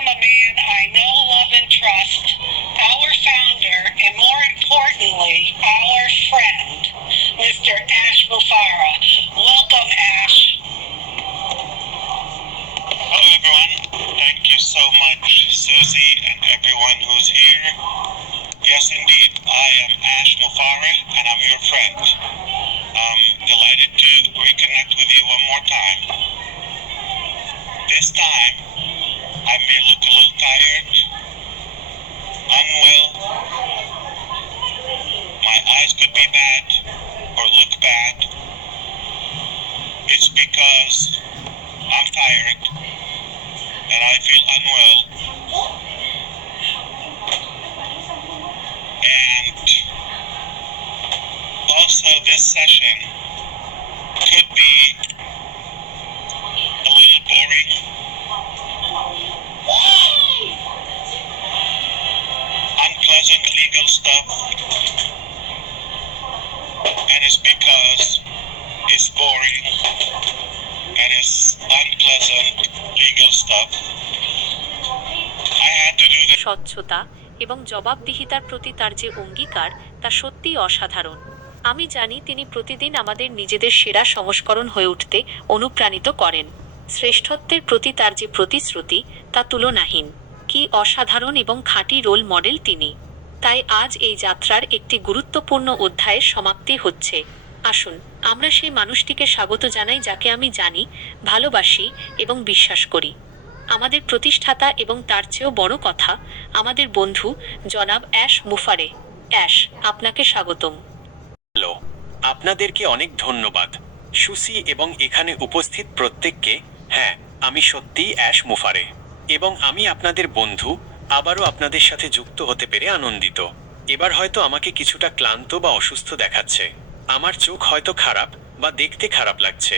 from a man I know, love, and trust, our founder, and more importantly, our friend, Mr. Ash Mufara. Welcome, Ash. Hello, everyone. Thank you so much, Susie, and everyone who's here. Yes, indeed, I am Ash Mufara, and I'm your friend. I'm delighted to reconnect with you one more time. This time, I may look a little tired, unwell. My eyes could be bad or look bad. It's because I'm tired and I feel unwell. And also, this session could be stuff. And it's because it's boring and it's unpleasant legal stuff. I had to do this. স্বচ্ছতা এবং জবাবদিহিতার প্রতি তার যে অঙ্গীকার, তা সত্যিই অসাধারণ আমি জানি তিনি প্রতিদিন আমাদের নিজেদের সেরা সংস্করণ হয়ে উঠতে অনুপ্রাণিত করেন শ্রেষ্ঠত্বের প্রতি তার যে প্রতিশ্রুতি, তা তুলনাহীন কি অসাধারণ এবং খাঁটি রোল মডেল তিনি তাই আজ এই যাত্রার একটি গুরুত্বপূর্ণ অধ্যায়ের সমাপ্তি হচ্ছে। আসুন, আমরা সেই মানুষটিকে স্বাগত জানাই যাকে আমি জানি, ভালোবাসি এবং বিশ্বাস করি। আমাদের প্রতিষ্ঠাতা এবং তার চেয়েও বড় কথা, আমাদের বন্ধু জনাব অ্যাশ মুফারে। অ্যাশ, আপনাকে স্বাগতম। হ্যালো, আপনাদেরকে অনেক ধন্যবাদ। সুসি এবং এখানে উপস্থিত প্রত্যেককে হ্যাঁ আমি সত্যিই অ্যাশ মুফারে। এবং আমি আপনাদের বন্ধু আবারও আপনাদের সাথে যুক্ত হতে পেরে আনন্দিত। এবার হয়তো আমাকে কিছুটা ক্লান্ত বা অসুস্থ দেখাচ্ছে। আমার চোখ হয়তো খারাপ বা দেখতে খারাপ লাগছে,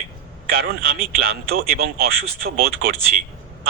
কারণ আমি ক্লান্ত এবং অসুস্থ বোধ করছি।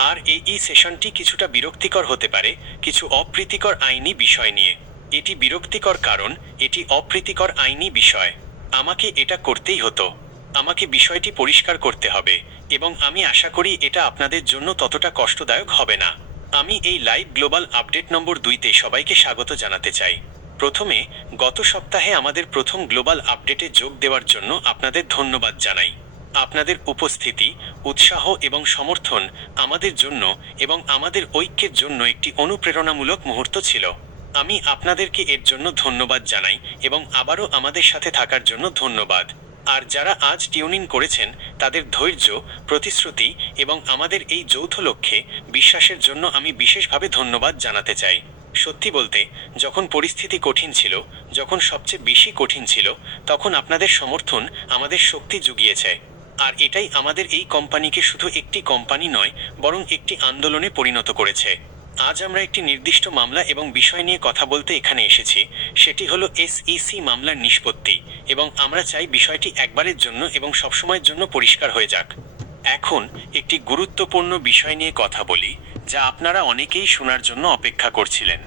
আর এই সেশনটি কিছুটা বিরক্তিকর হতে পারে, কিছু অপ্রীতিকর আইনি বিষয় নিয়ে। এটি বিরক্তিকর কারণ, এটি অপ্রীতিকর আইনি বিষয়। আমাকে এটা করতেই হতো। আমাকে বিষয়টি পরিষ্কার করতে হবে, এবং আমি আশা করি এটা আপনাদের জন্য ততটা কষ্টদায়ক হবে না। আমি এই লাইভ গ্লোবাল আপডেট নম্বর দুইতে সবাইকে স্বাগত জানাতে চাই। প্রথমে, গত সপ্তাহে আমাদের প্রথম গ্লোবাল আপডেটে যোগ দেওয়ার জন্য আপনাদের ধন্যবাদ জানাই। আপনাদের উপস্থিতি, উৎসাহ এবং সমর্থন আমাদের জন্য এবং আমাদের ঐক্যের জন্য একটি অনুপ্রেরণামূলক মুহূর্ত ছিল। আমি আপনাদেরকে এর জন্য ধন্যবাদ জানাই এবং আবারও আমাদের সাথে থাকার জন্য ধন্যবাদ। আর যারা আজ টিউনিং করেছেন, তাদের ধৈর্য, প্রতিশ্রুতি এবং আমাদের এই যৌথ লক্ষ্যে বিশ্বাসের জন্য আমি বিশেষভাবে ধন্যবাদ জানাতে চাই। সত্যি বলতে, যখন পরিস্থিতি কঠিন ছিল, যখন সবচেয়ে বেশি কঠিন ছিল, তখন আপনাদের সমর্থন আমাদের শক্তি জুগিয়েছে। আর এটাই আমাদের এই কোম্পানিকে শুধু একটি কোম্পানি নয়, বরং একটি আন্দোলনে পরিণত করেছে। আজ আমরা একটি নির্দিষ্ট মামলা এবং বিষয় নিয়ে কথা বলতে এখানে এসেছি। সেটি হলো এসইসি মামলার নিষ্পত্তি এবং আমরা চাই বিষয়টি একবারের জন্য এবং সবসময়ের জন্য পরিষ্কার হয়ে যাক। এখন একটি গুরুত্বপূর্ণ বিষয় নিয়ে কথা বলি, যা আপনারা অনেকেই শোনার জন্য অপেক্ষা করছিলেন।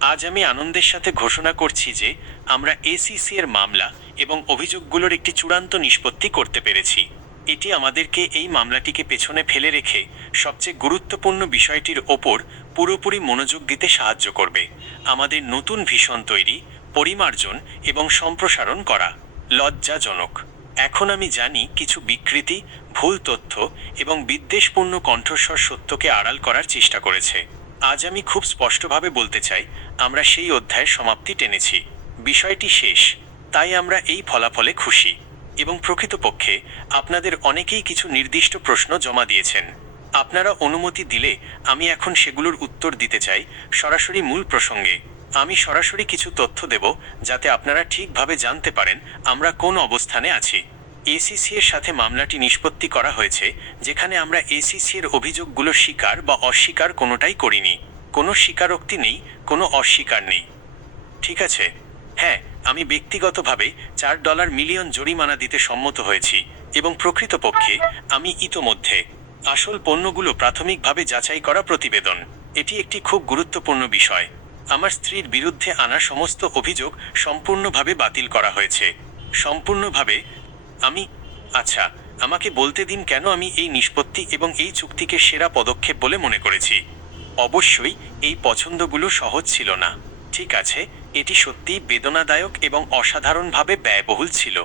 আজ আমি আনন্দের সাথে ঘোষণা করছি যে আমরা এসিসি এর মামলা এবং অভিযোগগুলোর একটি চূড়ান্ত নিষ্পত্তি করতে পেরেছি। এটি আমাদেরকে এই মামলাটিকে পেছনে ফেলে রেখে সবচেয়ে গুরুত্বপূর্ণ বিষয়টির ওপর পুরোপুরি মনোযোগ দিতে সাহায্য করবে। আমাদের নতুন ভীষণ তৈরি, পরিমার্জন এবং সম্প্রসারণ করা লজ্জাজনক। এখন আমি জানি কিছু বিকৃতি, ভুল তথ্য এবং বিদ্বেষপূর্ণ কণ্ঠস্বর সত্যকে আড়াল করার চেষ্টা করেছে। আজ আমি খুব স্পষ্টভাবে বলতে চাই, আমরা সেই অধ্যায়ের সমাপ্তি টেনেছি। বিষয়টি শেষ, তাই আমরা এই ফলাফলে খুশি। এবং প্রকৃতপক্ষে আপনাদের অনেকেই কিছু নির্দিষ্ট প্রশ্ন জমা দিয়েছেন। আপনারা অনুমতি দিলে আমি এখন সেগুলোর উত্তর দিতে চাই সরাসরি মূল প্রসঙ্গে। আমি সরাসরি কিছু তথ্য দেব যাতে আপনারা ঠিকভাবে জানতে পারেন আমরা কোন অবস্থানে আছি। এসিসি এর সাথে মামলাটি নিষ্পত্তি করা হয়েছে, যেখানে আমরা এসিসি এর অভিযোগগুলো স্বীকার বা অস্বীকার কোনোটাই করিনি। কোনো স্বীকারোক্তি নেই, কোনো অস্বীকার নেই। ঠিক আছে। হ্যাঁ আমি ব্যক্তিগতভাবে চার ডলার মিলিয়ন জরিমানা দিতে সম্মত হয়েছি এবং প্রকৃতপক্ষে আমি ইতোমধ্যে আসল পণ্যগুলো প্রাথমিকভাবে যাচাই করা প্রতিবেদন। এটি একটি খুব গুরুত্বপূর্ণ বিষয়। আমার স্ত্রীর বিরুদ্ধে আনা সমস্ত অভিযোগ সম্পূর্ণভাবে বাতিল করা হয়েছে। সম্পূর্ণভাবে আমি আচ্ছা আমাকে বলতে দিন কেন আমি এই নিষ্পত্তি এবং এই চুক্তিকে সেরা পদক্ষেপ বলে মনে করেছি? অবশ্যই এই পছন্দগুলো সহজ ছিল না। ঠিক আছে এটি সত্যিই বেদনাদায়ক এবং অসাধারণভাবে ব্যয়বহুল ছিল।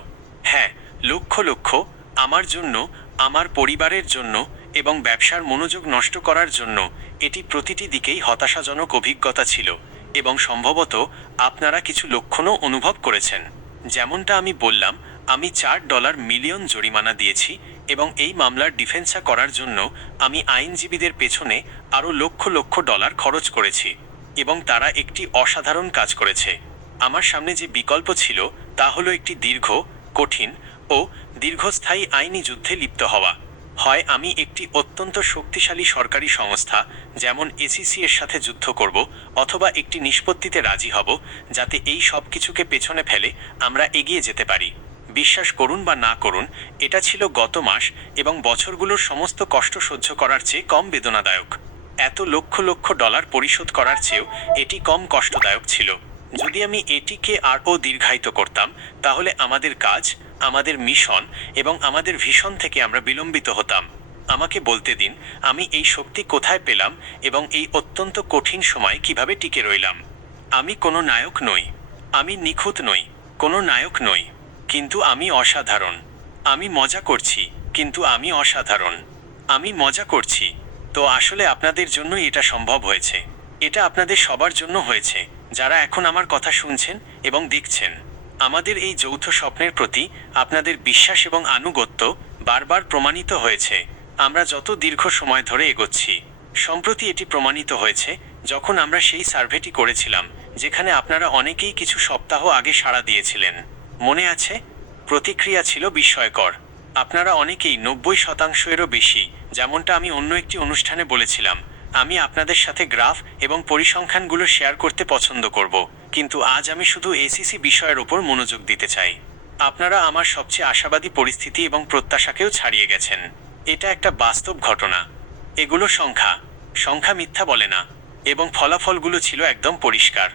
হ্যাঁ লক্ষ লক্ষ আমার জন্য, আমার পরিবারের জন্য এবং ব্যবসার মনোযোগ নষ্ট করার জন্য এটি প্রতিটি দিকেই হতাশাজনক অভিজ্ঞতা ছিল এবং সম্ভবত আপনারা কিছু লক্ষণও অনুভব করেছেন। যেমনটা আমি বললাম, আমি চার ডলার মিলিয়ন জরিমানা দিয়েছি এবং এই মামলার ডিফেন্সা করার জন্য আমি আইনজীবীদের পেছনে আরও লক্ষ লক্ষ ডলার খরচ করেছি। এবং তারা একটি অসাধারণ কাজ করেছে। আমার সামনে যে বিকল্প ছিল, তা হলো একটি দীর্ঘ, কঠিন ও দীর্ঘস্থায়ী আইনি যুদ্ধে লিপ্ত হওয়া। হয় আমি একটি অত্যন্ত শক্তিশালী সরকারি সংস্থা, যেমন এসিসি এর সাথে যুদ্ধ করব, অথবা একটি নিষ্পত্তিতে রাজি হব, যাতে এই সব কিছুকে পেছনে ফেলে আমরা এগিয়ে যেতে পারি। বিশ্বাস করুন বা না করুন, এটা ছিল গত মাস এবং বছরগুলোর সমস্ত কষ্ট সহ্য করার চেয়ে কম বেদনাদায়ক। এত লক্ষ লক্ষ ডলার পরিশোধ করার চেয়েও এটি কম কষ্টদায়ক ছিল। যদি আমি এটিকে আরও দীর্ঘায়িত করতাম, তাহলে আমাদের কাজ, আমাদের মিশন এবং আমাদের ভীষণ থেকে আমরা বিলম্বিত হতাম। আমাকে বলতে দিন, আমি এই শক্তি কোথায় পেলাম এবং এই অত্যন্ত কঠিন সময় কীভাবে টিকে রইলাম। আমি কোনো নায়ক নই। আমি নিখুঁত নই, কোনো নায়ক নই। কিন্তু আমি অসাধারণ। আমি মজা করছি, কিন্তু আমি অসাধারণ। আমি মজা করছি। তো আসলে আপনাদের জন্যই এটা সম্ভব হয়েছে। এটা আপনাদের সবার জন্য হয়েছে, যারা এখন আমার কথা শুনছেন এবং দেখছেন। আমাদের এই যৌথ স্বপ্নের প্রতি আপনাদের বিশ্বাস এবং আনুগত্য বারবার প্রমাণিত হয়েছে। আমরা যত দীর্ঘ সময় ধরে এগোচ্ছি, সম্প্রতি এটি প্রমাণিত হয়েছে যখন আমরা সেই সার্ভেটি করেছিলাম, যেখানে আপনারা অনেকেই কিছু সপ্তাহ আগে সাড়া দিয়েছিলেন। মনে আছে? প্রতিক্রিয়া ছিল বিস্ময়কর। আপনারা অনেকেই নব্বই শতাংশ এরও বেশি, যেমনটা আমি অন্য একটি অনুষ্ঠানে বলেছিলাম। আমি আপনাদের সাথে গ্রাফ এবং পরিসংখ্যানগুলো শেয়ার করতে পছন্দ করব, কিন্তু আজ আমি শুধু এসিসি বিষয়ের ওপর মনোযোগ দিতে চাই। আপনারা আমার সবচেয়ে আশাবাদী পরিস্থিতি এবং প্রত্যাশাকেও ছাড়িয়ে গেছেন। এটা একটা বাস্তব ঘটনা। এগুলো সংখ্যা। সংখ্যা মিথ্যা বলে না, এবং ফলাফলগুলো ছিল একদম পরিষ্কার।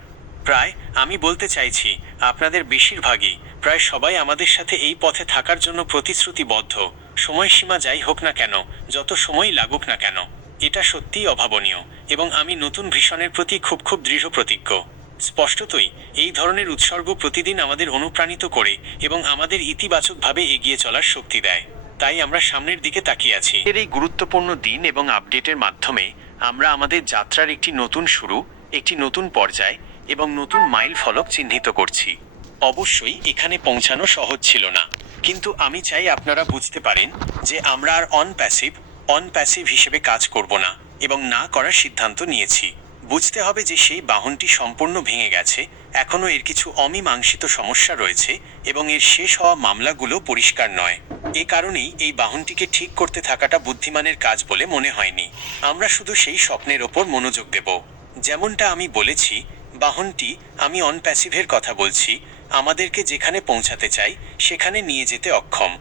প্রায়, আমি বলতে চাইছি, আপনাদের বেশিরভাগই, প্রায় সবাই আমাদের সাথে এই পথে থাকার জন্য প্রতিশ্রুতিবদ্ধ। সময়সীমা যাই হোক না কেন, যত সময় লাগুক না কেন, এটা সত্যিই অভাবনীয়, এবং আমি নতুন ভীষণের প্রতি খুব খুব দৃঢ় প্রতিজ্ঞ। স্পষ্টতই, এই ধরনের উৎসর্গ প্রতিদিন আমাদের অনুপ্রাণিত করে এবং আমাদের ইতিবাচকভাবে এগিয়ে চলার শক্তি দেয়। তাই আমরা সামনের দিকে তাকিয়ে আছি। এর এই গুরুত্বপূর্ণ দিন এবং আপডেটের মাধ্যমে আমরা আমাদের যাত্রার একটি নতুন শুরু, একটি নতুন পর্যায় এবং নতুন মাইল ফলক চিহ্নিত করছি। অবশ্যই এখানে পৌঁছানো সহজ ছিল না। কিন্তু আমি চাই আপনারা বুঝতে পারেন যে আমরা আর অন প্যাসিভ অন প্যাসিভ হিসেবে কাজ করব না এবং না করার সিদ্ধান্ত নিয়েছি। বুঝতে হবে যে সেই বাহনটি সম্পূর্ণ ভেঙে গেছে, এখনও এর কিছু অমীমাংসিত সমস্যা রয়েছে এবং এর শেষ হওয়া মামলাগুলো পরিষ্কার নয়। এ কারণেই এই বাহনটিকে ঠিক করতে থাকাটা বুদ্ধিমানের কাজ বলে মনে হয়নি। আমরা শুধু সেই স্বপ্নের ওপর মনোযোগ দেব। যেমনটা আমি বলেছি বাহনটি, আমি অন প্যাসিভের কথা বলছি, আমাদেরকে যেখানে পৌঁছাতে চাই, সেখানে নিয়ে যেতে অক্ষম।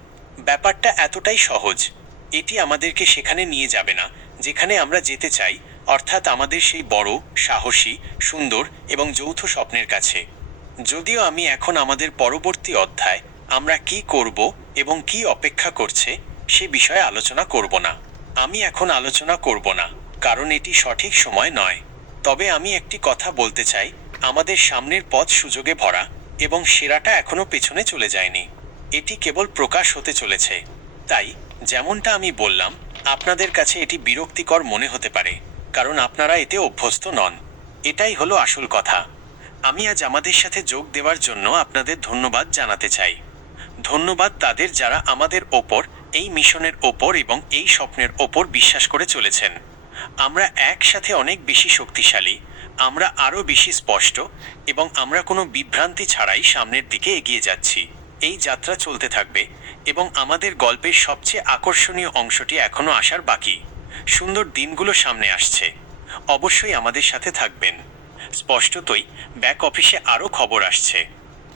ব্যাপারটা এতটাই সহজ। এটি আমাদেরকে সেখানে নিয়ে যাবে না, যেখানে আমরা যেতে চাই, অর্থাৎ আমাদের সেই বড়, সাহসী, সুন্দর এবং যৌথ স্বপ্নের কাছে। যদিও আমি এখন আমাদের পরবর্তী অধ্যায়, আমরা কি করব এবং কি অপেক্ষা করছে, সে বিষয়ে আলোচনা করব না। আমি এখন আলোচনা করব না, কারণ এটি সঠিক সময় নয়। তবে আমি একটি কথা বলতে চাই। আমাদের সামনের পথ সুযোগে ভরা এবং সেরাটা এখনও পেছনে চলে যায়নি। এটি কেবল প্রকাশ হতে চলেছে। তাই, যেমনটা আমি বললাম, আপনাদের কাছে এটি বিরক্তিকর মনে হতে পারে, কারণ আপনারা এতে অভ্যস্ত নন। এটাই হলো আসল কথা। আমি আজ আমাদের সাথে যোগ দেওয়ার জন্য আপনাদের ধন্যবাদ জানাতে চাই। ধন্যবাদ তাদের যারা আমাদের ওপর, এই মিশনের ওপর এবং এই স্বপ্নের ওপর বিশ্বাস করে চলেছেন। আমরা একসাথে অনেক বেশি শক্তিশালী, আমরা আরও বেশি স্পষ্ট এবং আমরা কোনো বিভ্রান্তি ছাড়াই সামনের দিকে এগিয়ে যাচ্ছি। এই যাত্রা চলতে থাকবে এবং আমাদের গল্পের সবচেয়ে আকর্ষণীয় অংশটি এখনও আসার বাকি। সুন্দর দিনগুলো সামনে আসছে। অবশ্যই আমাদের সাথে থাকবেন। স্পষ্টতই ব্যাক অফিসে আরও খবর আসছে।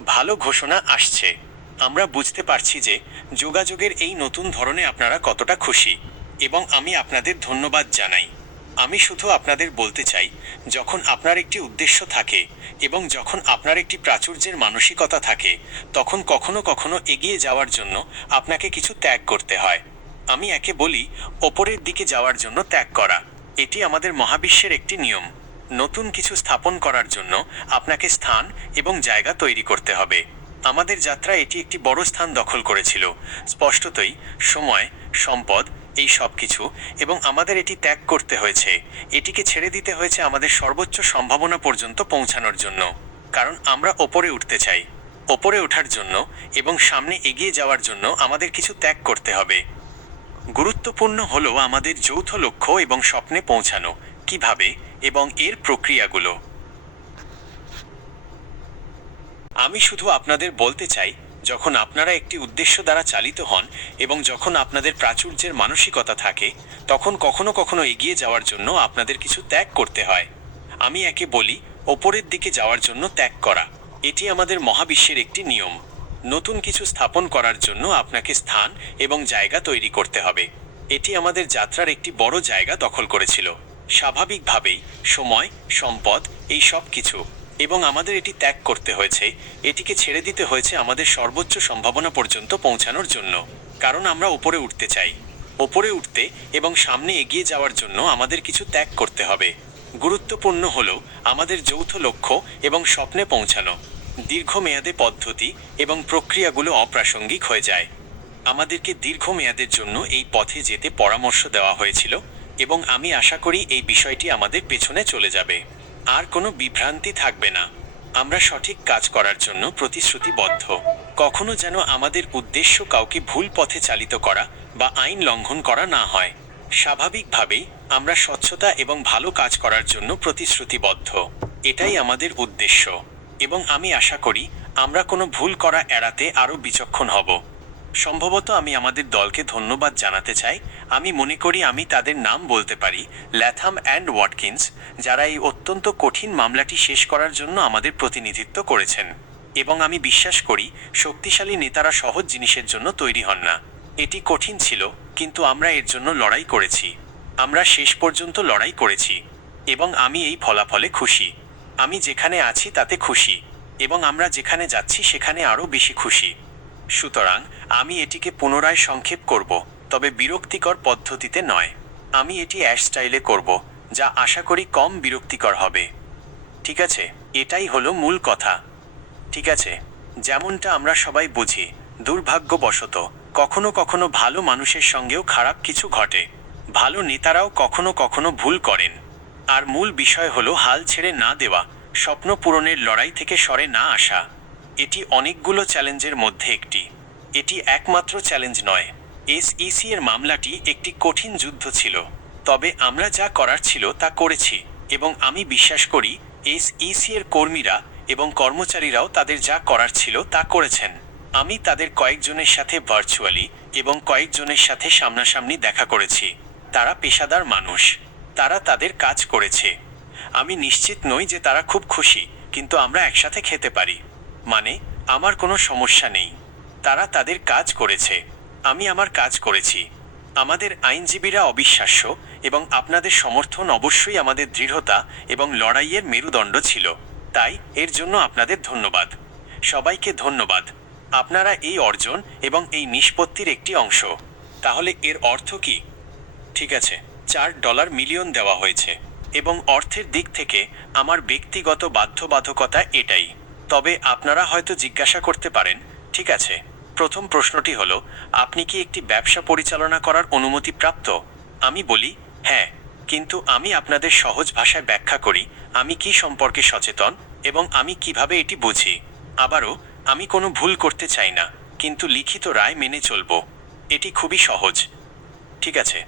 ভালো ঘোষণা আসছে। আমরা বুঝতে পারছি যে যোগাযোগের এই নতুন ধরনে আপনারা কতটা খুশি। এবং আমি আপনাদের ধন্যবাদ জানাই। আমি শুধু আপনাদের বলতে চাই, যখন আপনার একটি উদ্দেশ্য থাকে এবং যখন আপনার একটি প্রাচুর্যের মানসিকতা থাকে, তখন কখনো কখনো এগিয়ে যাওয়ার জন্য আপনাকে কিছু ত্যাগ করতে হয়। আমি একে বলি, ওপরের দিকে যাওয়ার জন্য ত্যাগ করা। এটি আমাদের মহাবিশ্বের একটি নিয়ম। নতুন কিছু স্থাপন করার জন্য আপনাকে স্থান এবং জায়গা তৈরি করতে হবে। আমাদের যাত্রা এটি একটি বড় স্থান দখল করেছিল। স্পষ্টতই, সময়, সম্পদ এই সব কিছু এবং আমাদের এটি ত্যাগ করতে হয়েছে। এটিকে ছেড়ে দিতে হয়েছে আমাদের সর্বোচ্চ সম্ভাবনা পর্যন্ত পৌঁছানোর জন্য। কারণ আমরা ওপরে উঠতে চাই। ওপরে ওঠার জন্য এবং সামনে এগিয়ে যাওয়ার জন্য আমাদের কিছু ত্যাগ করতে হবে। গুরুত্বপূর্ণ হলো আমাদের যৌথ লক্ষ্য এবং স্বপ্নে পৌঁছানো, কীভাবে এবং এর প্রক্রিয়াগুলো। আমি শুধু আপনাদের বলতে চাই যখন আপনারা একটি উদ্দেশ্য দ্বারা চালিত হন এবং যখন আপনাদের প্রাচুর্যের মানসিকতা থাকে, তখন কখনো কখনো এগিয়ে যাওয়ার জন্য আপনাদের কিছু ত্যাগ করতে হয়। আমি একে বলি, ওপরের দিকে যাওয়ার জন্য ত্যাগ করা। এটি আমাদের মহাবিশ্বের একটি নিয়ম। নতুন কিছু স্থাপন করার জন্য আপনাকে স্থান এবং জায়গা তৈরি করতে হবে। এটি আমাদের যাত্রার একটি বড় জায়গা দখল করেছিল। স্বাভাবিকভাবেই সময়, সম্পদ, এই সব কিছু এবং আমাদের এটি ত্যাগ করতে হয়েছে। এটিকে ছেড়ে দিতে হয়েছে আমাদের সর্বোচ্চ সম্ভাবনা পর্যন্ত পৌঁছানোর জন্য। কারণ আমরা উপরে উঠতে চাই। ওপরে উঠতে এবং সামনে এগিয়ে যাওয়ার জন্য আমাদের কিছু ত্যাগ করতে হবে। গুরুত্বপূর্ণ হল আমাদের যৌথ লক্ষ্য এবং স্বপ্নে পৌঁছানো। দীর্ঘমেয়াদে পদ্ধতি এবং প্রক্রিয়াগুলো অপ্রাসঙ্গিক হয়ে যায়। আমাদেরকে দীর্ঘমেয়াদের জন্য এই পথে যেতে পরামর্শ দেওয়া হয়েছিল এবং আমি আশা করি এই বিষয়টি আমাদের পেছনে চলে যাবে। আর কোনো বিভ্রান্তি থাকবে না। আমরা সঠিক কাজ করার জন্য প্রতিশ্রুতিবদ্ধ। কখনো যেন আমাদের উদ্দেশ্য কাউকে ভুল পথে চালিত করা বা আইন লঙ্ঘন করা না হয়। স্বাভাবিকভাবেই আমরা স্বচ্ছতা এবং ভালো কাজ করার জন্য প্রতিশ্রুতিবদ্ধ। এটাই আমাদের উদ্দেশ্য। এবং আমি আশা করি আমরা কোনো ভুল করা এড়াতে আরও বিচক্ষণ হব। সম্ভবত আমি আমাদের দলকে ধন্যবাদ জানাতে চাই। আমি মনে করি আমি তাদের নাম বলতে পারি, ল্যাথাম অ্যান্ড ওয়াটকিন্স, যারা এই অত্যন্ত কঠিন মামলাটি শেষ করার জন্য আমাদের প্রতিনিধিত্ব করেছেন। এবং আমি বিশ্বাস করি, শক্তিশালী নেতারা সহজ জিনিসের জন্য তৈরি হন না। এটি কঠিন ছিল, কিন্তু আমরা এর জন্য লড়াই করেছি। আমরা শেষ পর্যন্ত লড়াই করেছি। এবং আমি এই ফলাফলে খুশি। আমি যেখানে আছি তাতে খুশি। এবং আমরা যেখানে যাচ্ছি সেখানে আরও বেশি খুশি। সুতরাং আমি এটিকে পুনরায় সংক্ষেপ করব, তবে বিরক্তিকর পদ্ধতিতে নয়। আমি এটি অ্যাশ স্টাইলে করব, যা আশা করি কম বিরক্তিকর হবে। ঠিক আছে, এটাই হলো মূল কথা। ঠিক আছে, যেমনটা আমরা সবাই বুঝি, দুর্ভাগ্যবশত, কখনো কখনো ভালো মানুষের সঙ্গেও খারাপ কিছু ঘটে। ভালো নেতারাও কখনো কখনো ভুল করেন। আর মূল বিষয় হলো হাল ছেড়ে না দেওয়া, স্বপ্ন পূরণের লড়াই থেকে সরে না আসা। এটি অনেকগুলো চ্যালেঞ্জের মধ্যে একটি। এটি একমাত্র চ্যালেঞ্জ নয়। এসইসি এর মামলাটি একটি কঠিন যুদ্ধ ছিল। তবে আমরা যা করার ছিল তা করেছি এবং আমি বিশ্বাস করি এসইসি এর কর্মীরা এবং কর্মচারীরাও তাদের যা করার ছিল তা করেছেন। আমি তাদের কয়েকজনের সাথে ভার্চুয়ালি এবং কয়েকজনের সাথে সামনাসামনি দেখা করেছি। তারা পেশাদার মানুষ। তারা তাদের কাজ করেছে। আমি নিশ্চিত নই যে তারা খুব খুশি, কিন্তু আমরা একসাথে খেতে পারি। মানে আমার কোনো সমস্যা নেই। তারা তাদের কাজ করেছে। আমি আমার কাজ করেছি। আমাদের আইনজীবীরা অবিশ্বাস্য এবং আপনাদের সমর্থন অবশ্যই আমাদের দৃঢ়তা এবং লড়াইয়ের মেরুদণ্ড ছিল। তাই, এর জন্য আপনাদের ধন্যবাদ। সবাইকে ধন্যবাদ। আপনারা এই অর্জন এবং এই নিষ্পত্তির একটি অংশ। তাহলে এর অর্থ কি? ঠিক আছে, চার ডলার মিলিয়ন দেওয়া হয়েছে। এবং অর্থের দিক থেকে আমার ব্যক্তিগত বাধ্যবাধকতা এটাই। তবে আপনারা হয়তো জিজ্ঞাসা করতে পারেন, ঠিক আছে। প্রথম প্রশ্নটি হল, আপনি কি একটি ব্যবসা পরিচালনা করার অনুমতি প্রাপ্ত? আমি বলি হ্যাঁ কিন্তু আমি আপনাদের সহজ ভাষায় ব্যাখ্যা করি, আমি কি সম্পর্কে সচেতন এবং আমি কীভাবে এটি বুঝি। আবারও, আমি কোনো ভুল করতে চাই না, কিন্তু লিখিত রায় মেনে চলব। এটি খুবই সহজ। ঠিক আছে।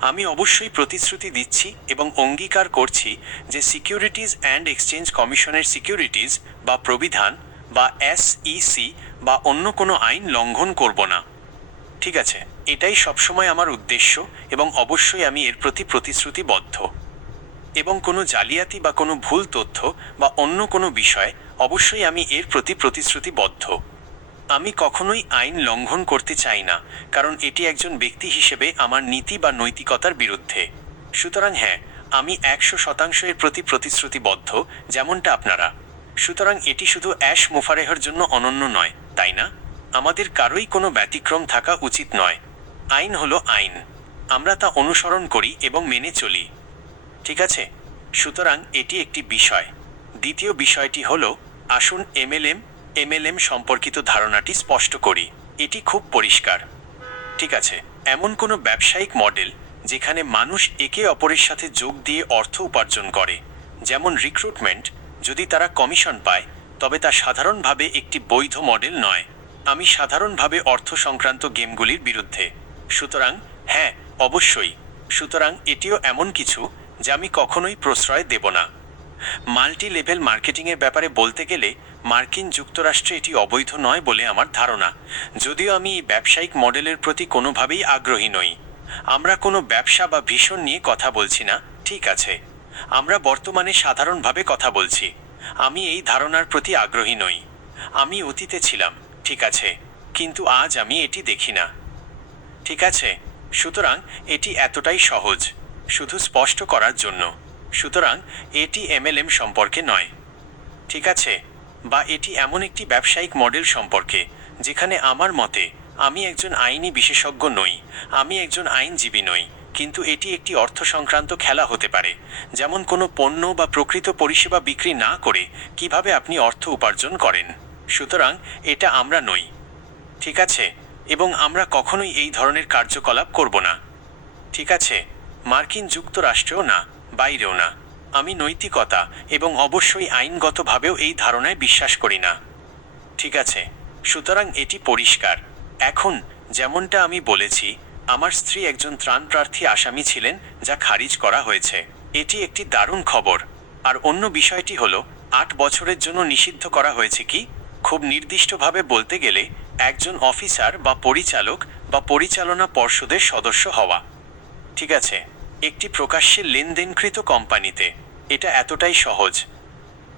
আমি অবশ্যই প্রতিশ্রুতি দিচ্ছি এবং অঙ্গীকার করছি যে সিকিউরিটিজ অ্যান্ড এক্সচেঞ্জ কমিশনের সিকিউরিটিজ বা প্রবিধান বা এসইসি বা অন্য কোনো আইন লঙ্ঘন করব না। ঠিক আছে, এটাই সবসময় আমার উদ্দেশ্য এবং অবশ্যই আমি এর প্রতি প্রতিশ্রুতিবদ্ধ। এবং কোনো জালিয়াতি বা কোনো ভুল তথ্য বা অন্য কোনো বিষয় অবশ্যই আমি এর প্রতি প্রতিশ্রুতিবদ্ধ। আমি কখনোই আইন লঙ্ঘন করতে চাই না, কারণ এটি একজন ব্যক্তি হিসেবে আমার নীতি বা নৈতিকতার বিরুদ্ধে। সুতরাং হ্যাঁ আমি একশো শতাংশ এর প্রতি প্রতিশ্রুতিবদ্ধ, যেমনটা আপনারা। সুতরাং এটি শুধু অ্যাশ মুফারেহর জন্য অনন্য নয়, তাই না? আমাদের কারোই কোনো ব্যতিক্রম থাকা উচিত নয়। আইন হলো আইন। আমরা তা অনুসরণ করি এবং মেনে চলি। ঠিক আছে? সুতরাং এটি একটি বিষয়। দ্বিতীয় বিষয়টি হল, আসুন এমএলএম এমএলএম সম্পর্কিত ধারণাটি স্পষ্ট করি। এটি খুব পরিষ্কার। ঠিক আছে, এমন কোনো ব্যবসায়িক মডেল যেখানে মানুষ একে অপরের সাথে যোগ দিয়ে অর্থ উপার্জন করে, যেমন রিক্রুটমেন্ট যদি তারা কমিশন পায়, তবে তা সাধারণভাবে একটি বৈধ মডেল নয়। আমি সাধারণভাবে অর্থ সংক্রান্ত গেমগুলির বিরুদ্ধে। সুতরাং হ্যাঁ অবশ্যই। সুতরাং এটিও এমন কিছু যা আমি কখনোই প্রশ্রয় দেব না। মাল্টি লেভেল মার্কেটিংয়ের ব্যাপারে বলতে গেলে মার্কিন যুক্তরাষ্ট্রে এটি অবৈধ নয় বলে আমার ধারণা। যদিও আমি এই ব্যবসায়িক মডেলের প্রতি কোনোভাবেই আগ্রহী নই। আমরা কোনো ব্যবসা বা ভীষণ নিয়ে কথা বলছি না, ঠিক আছে। আমরা বর্তমানে সাধারণভাবে কথা বলছি। আমি এই ধারণার প্রতি আগ্রহী নই। আমি অতীতে ছিলাম, ঠিক আছে। কিন্তু আজ আমি এটি দেখি না। ঠিক আছে, সুতরাং এটি এতটাই সহজ। শুধু স্পষ্ট করার জন্য। সুতরাং এটি এমএলএম সম্পর্কে নয়। ঠিক আছে বা এটি এমন একটি ব্যবসায়িক মডেল সম্পর্কে, যেখানে আমার মতে, আমি একজন আইনি বিশেষজ্ঞ নই, আমি একজন আইনজীবী নই, কিন্তু এটি একটি অর্থ সংক্রান্ত খেলা হতে পারে, যেমন কোনো পণ্য বা প্রকৃত পরিষেবা বিক্রি না করে কীভাবে আপনি অর্থ উপার্জন করেন। সুতরাং, এটা আমরা নই। ঠিক আছে? এবং আমরা কখনোই এই ধরনের কার্যকলাপ করব না। ঠিক আছে? মার্কিন যুক্তরাষ্ট্রেও না, বাইরেও না। আমি নৈতিকতা এবং অবশ্যই আইনগতভাবেও এই ধারণায় বিশ্বাস করি না। ঠিক আছে, সুতরাং এটি পরিষ্কার। এখন, যেমনটা আমি বলেছি, আমার স্ত্রী একজন ত্রাণপ্রার্থী আসামি ছিলেন, যা খারিজ করা হয়েছে। এটি একটি দারুণ খবর। আর অন্য বিষয়টি হল, আট বছরের জন্য নিষিদ্ধ করা হয়েছে কি? খুব নির্দিষ্টভাবে বলতে গেলে, একজন অফিসার বা পরিচালক বা পরিচালনা পর্ষদের সদস্য হওয়া। ঠিক আছে একটি প্রকাশ্যে লেনদেনকৃত কোম্পানিতে। এটা এতটাই সহজ।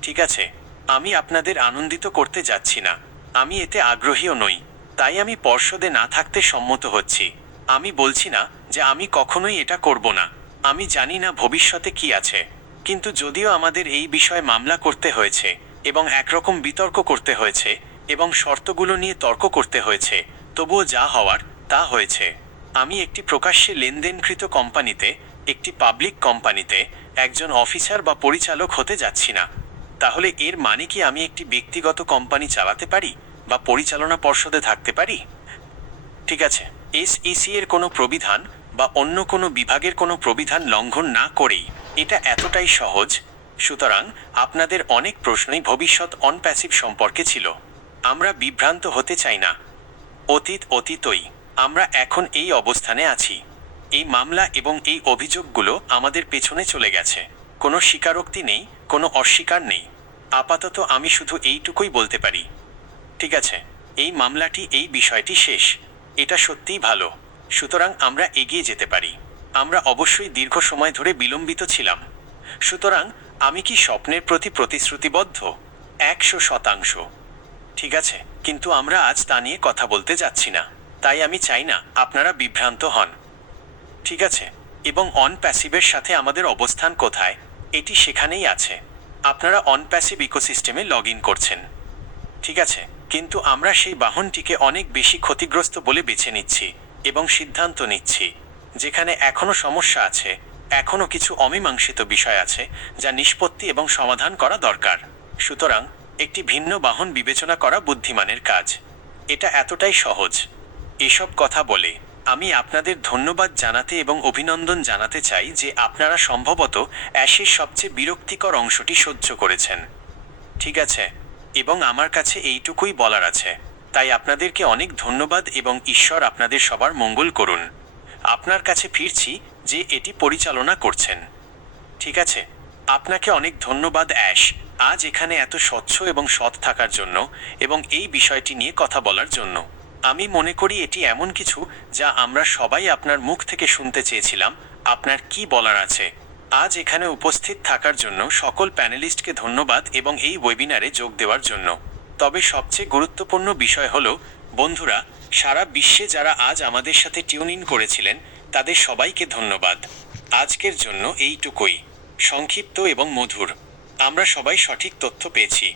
ঠিক আছে, আমি আপনাদের আনন্দিত করতে যাচ্ছি না। আমি এতে আগ্রহীও নই। তাই আমি পর্ষদে না থাকতে সম্মত হচ্ছি। আমি বলছি না যে আমি কখনোই এটা করব না। আমি জানি না ভবিষ্যতে কি আছে। কিন্তু যদিও আমাদের এই বিষয়ে মামলা করতে হয়েছে এবং একরকম বিতর্ক করতে হয়েছে এবং শর্তগুলো নিয়ে তর্ক করতে হয়েছে, তবুও যা হওয়ার তা হয়েছে। আমি একটি প্রকাশ্যে লেনদেনকৃত কোম্পানিতে একটি পাবলিক কোম্পানিতে একজন অফিসার বা পরিচালক হতে যাচ্ছি না। তাহলে এর মানে কি আমি একটি ব্যক্তিগত কোম্পানি চালাতে পারি বা পরিচালনা পর্ষদে থাকতে পারি? ঠিক আছে এসইসি এর কোনো প্রবিধান বা অন্য কোনো বিভাগের কোনো প্রবিধান লঙ্ঘন না করেই এটা এতটাই সহজ। সুতরাং আপনাদের অনেক প্রশ্নই ভবিষ্যৎ অনপ্যাসিভ সম্পর্কে ছিল। আমরা বিভ্রান্ত হতে চাই না। অতীত অতীতই, আমরা এখন এই অবস্থানে আছি। এই মামলা এবং এই অভিযোগগুলো আমাদের পেছনে চলে গেছে। কোনো স্বীকারোক্তি নেই, কোনো অস্বীকার নেই। আপাতত আমি শুধু এইটুকুই বলতে পারি। ঠিক আছে, এই মামলাটি, এই বিষয়টি শেষ। এটা সত্যিই ভালো। সুতরাং আমরা এগিয়ে যেতে পারি। আমরা অবশ্যই দীর্ঘ সময় ধরে বিলম্বিত ছিলাম। সুতরাং আমি কি স্বপ্নের প্রতি প্রতিশ্রুতিবদ্ধ? একশো শতাংশ। ঠিক আছে, কিন্তু আমরা আজ তা নিয়ে কথা বলতে যাচ্ছি না। তাই আমি চাই না আপনারা বিভ্রান্ত হন। ঠিক আছে। এবং অন প্যাসিভের সাথে আমাদের অবস্থান কোথায়? এটি সেখানেই আছে। আপনারা অন প্যাসিভ ইকোসিস্টেমে লগ ইন করছেন। ঠিক আছে। কিন্তু আমরা সেই বাহনটিকে অনেক বেশি ক্ষতিগ্রস্ত বলে বেছে নিচ্ছি এবং সিদ্ধান্ত নিচ্ছি, যেখানে এখনও সমস্যা আছে। এখনও কিছু অমীমাংসিত বিষয় আছে যা নিষ্পত্তি এবং সমাধান করা দরকার। সুতরাং, একটি ভিন্ন বাহন বিবেচনা করা বুদ্ধিমানের কাজ। এটা এতটাই সহজ। এসব কথা বলে। আমি আপনাদের ধন্যবাদ জানাতে এবং অভিনন্দন জানাতে চাই যে আপনারা সম্ভবত অ্যাশের সবচেয়ে বিরক্তিকর অংশটি সহ্য করেছেন। ঠিক আছে, এবং আমার কাছে এইটুকুই বলার আছে। তাই আপনাদেরকে অনেক ধন্যবাদ এবং ঈশ্বর আপনাদের সবার মঙ্গল করুন। আপনার কাছে ফিরছি যে এটি পরিচালনা করছেন। ঠিক আছে, আপনাকে অনেক ধন্যবাদ অ্যাশ, আজ এখানে এত স্বচ্ছ এবং সৎ থাকার জন্য এবং এই বিষয়টি নিয়ে কথা বলার জন্য। আমি মনে করি এটি এমন কিছু যা আমরা সবাই আপনার মুখ থেকে শুনতে চেয়েছিলাম। আপনার কি বলার আছে? আজ এখানে উপস্থিত থাকার জন্য সকল প্যানেলিস্টকে ধন্যবাদ এবং এই ওয়েবিনারে যোগ দেওয়ার জন্য। তবে সবচেয়ে গুরুত্বপূর্ণ বিষয় হলো, বন্ধুরা, সারা বিশ্বে যারা আজ আমাদের সাথে টিউন ইন করেছিলেন, তাদের সবাইকে ধন্যবাদ। আজকের জন্য এইটুকুই। সংক্ষিপ্ত এবং মধুর। আমরা সবাই সঠিক তথ্য পেয়েছি।